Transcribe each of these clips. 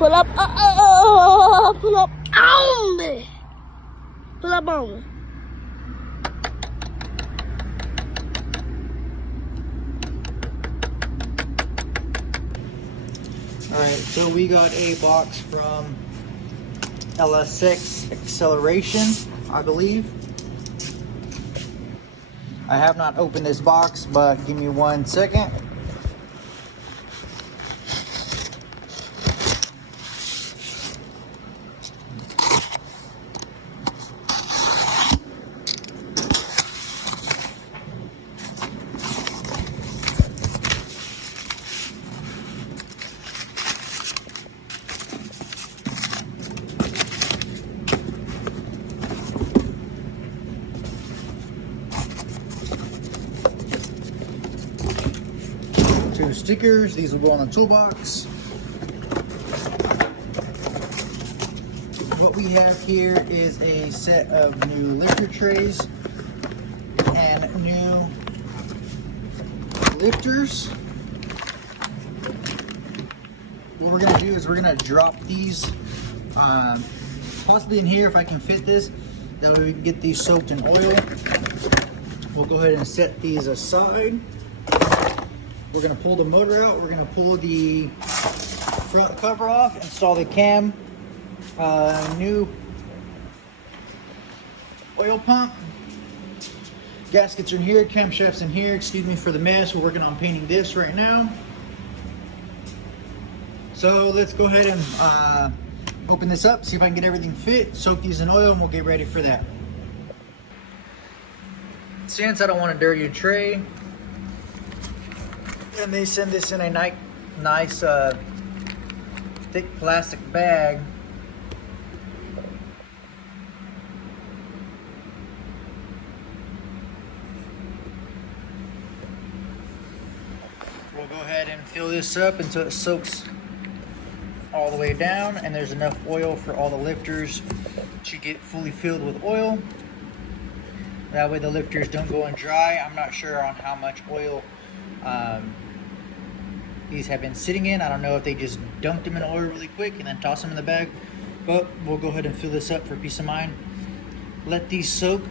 Pull up. Pull up on me. Pull up on me. Alright, so we got a box from LS6 Acceleration, I believe. I have not opened this box, but give me 1 second. Two stickers, these will go on the toolbox. What we have here is a set of new lifter trays and new lifters. What we're going to do is we're going to drop these possibly in here if I can fit this. That way we can get these soaked in oil. We'll go ahead and set these aside. We're going to pull the motor out. We're going to pull the front cover off, install the cam, new oil pump. Gaskets are in here, camshafts in here. Excuse me for the mess. We're working on painting this right now. So let's go ahead and open this up, see if I can get everything fit, soak these in oil, and we'll get ready for that. Since I don't want to dirty a tray, and they send this in a nice thick plastic bag. We'll go ahead and fill this up until it soaks all the way down and there's enough oil for all the lifters to get fully filled with oil. That way the lifters don't go in dry. I'm not sure on how much oil these have been sitting in. I don't know if they just dunked them in oil really quick and then toss them in the bag, but we'll go ahead and fill this up for peace of mind. Let these soak.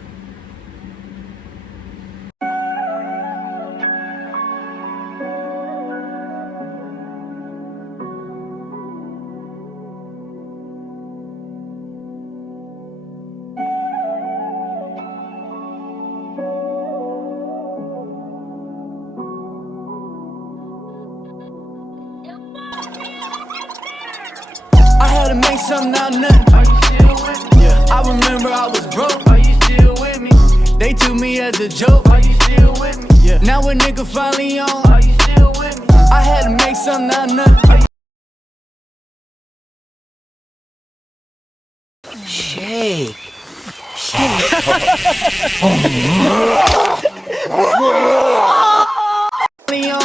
To make something out of nothing. Are you still with me? Yeah. I remember I was broke. Are you still with me? They took me as a joke. Are you still with me? Yeah. Now a nigga finally on. Are you still with me? I had to make something out of nothing. Shake.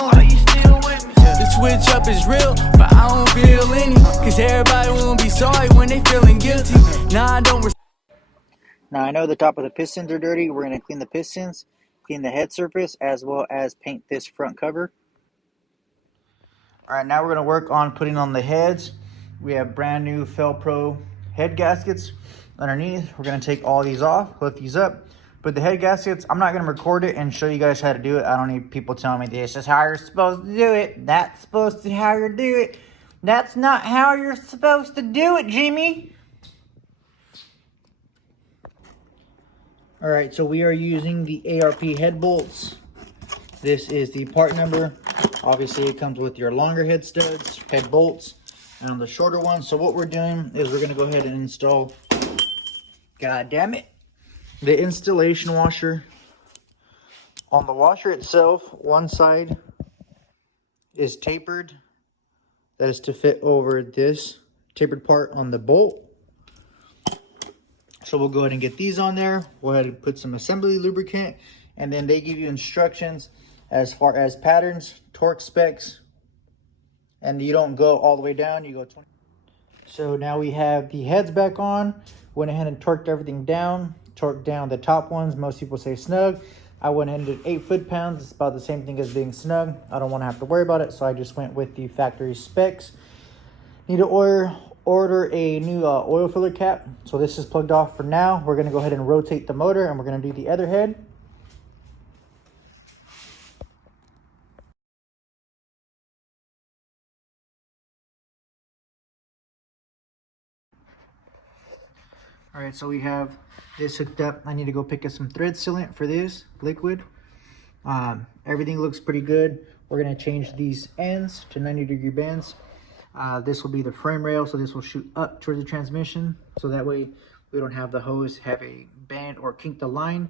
Are you still with me? The switch up is real, but I don't feel any. Cause everybody won't be sorry when they feeling guilty. Nah, I don't. Now I know the top of the pistons are dirty. We're going to clean the pistons, clean the head surface, as well as paint this front cover. Alright, now we're going to work on putting on the heads. We have brand new Felpro head gaskets underneath. We're going to take all these off, lift these up, put the head gaskets. I'm not going to record it and show you guys how to do it. I don't need people telling me this is how you're supposed to do it. That's supposed to be how you do it. That's not how you're supposed to do it, Jimmy. Alright, so we are using the ARP head bolts. This is the part number. Obviously, it comes with your longer head studs, head bolts, and on the shorter ones. So what we're doing is we're going to go ahead and install, god damn it, the installation washer. On the washer itself, one side is tapered. That is to fit over this tapered part on the bolt. So we'll go ahead and get these on there. We'll go ahead and put some assembly lubricant. And then they give you instructions as far as patterns, torque specs. And you don't go all the way down, you go 20. So now we have the heads back on. Went ahead and torqued everything down. Torqued down the top ones. Most people say snug. I went ahead and did 8 foot-pounds. It's about the same thing as being snug. I don't want to have to worry about it, so I just went with the factory specs. Need to order a new oil filler cap. So this is plugged off for now. We're going to go ahead and rotate the motor, and we're going to do the other head. All right, so we have this hooked up. I need to go pick up some thread sealant for this liquid. Everything looks pretty good. We're going to change these ends to 90-degree bends. This will be the frame rail, so this will shoot up towards the transmission, so that way we don't have the hose have a bend or kink the line.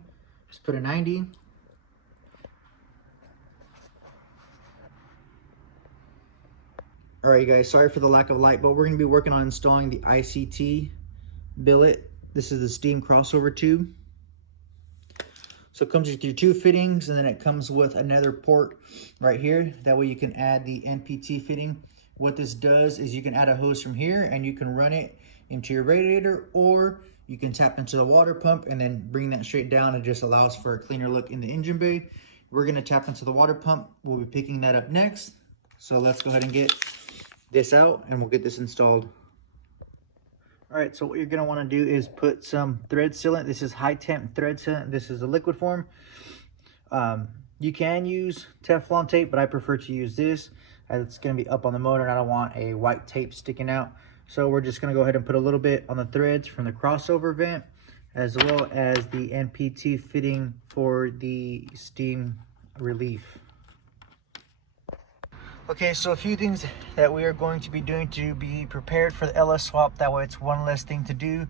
Just put a 90. All right, guys, sorry for the lack of light, but we're going to be working on installing the ICT billet. This is the steam crossover tube. So it comes with your two fittings, and then it comes with another port right here. That way you can add the NPT fitting. What this does is you can add a hose from here and you can run it into your radiator, or you can tap into the water pump and then bring that straight down. It just allows for a cleaner look in the engine bay. We're going to tap into the water pump. We'll be picking that up next. So let's go ahead and get this out and we'll get this installed. All right, so what you're going to want to do is put some thread sealant. This is high temp thread sealant. This is a liquid form. You can use Teflon tape, but I prefer to use this as it's going to be up on the motor and I don't want a white tape sticking out. So we're just going to go ahead and put a little bit on the threads from the crossover vent, as well as the NPT fitting for the steam relief. Okay, so a few things that we are going to be doing to be prepared for the LS swap, that way it's one less thing to do,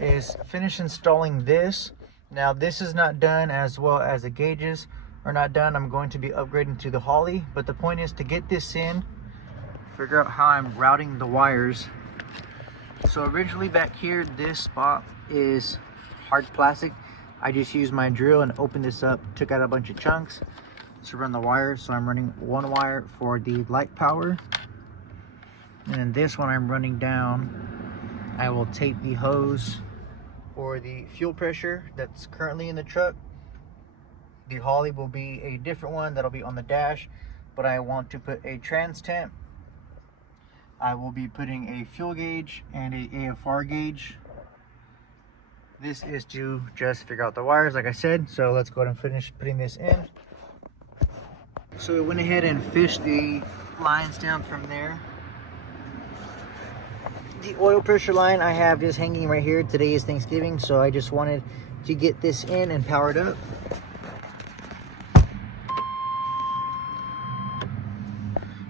is finish installing this. Now this is not done, as well as the gauges are not done. I'm going to be upgrading to the Holley, but the point is to get this in, figure out how I'm routing the wires. So originally back here, this spot is hard plastic. I just used my drill and opened this up, took out a bunch of chunks to run the wires. So I'm running one wire for the light power, and then this one I'm running down. I will tape the hose for the fuel pressure that's currently in the truck. The Holley will be a different one that'll be on the dash, but I want to put a trans temp. I will be putting a fuel gauge and a AFR gauge. This is to just figure out the wires, like I said. So let's go ahead and finish putting this in. So we went ahead and fished the lines down from there. The oil pressure line I have just hanging right here. Today is Thanksgiving, so I just wanted to get this in and powered up.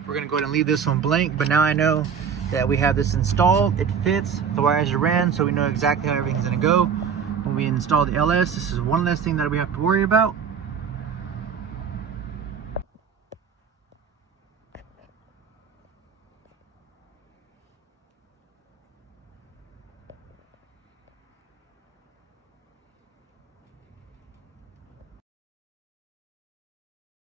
We're gonna go ahead and leave this one blank, but now I know that we have this installed. It fits, the wires are ran, so we know exactly how everything's gonna go. When we install the LS, this is one less thing that we have to worry about.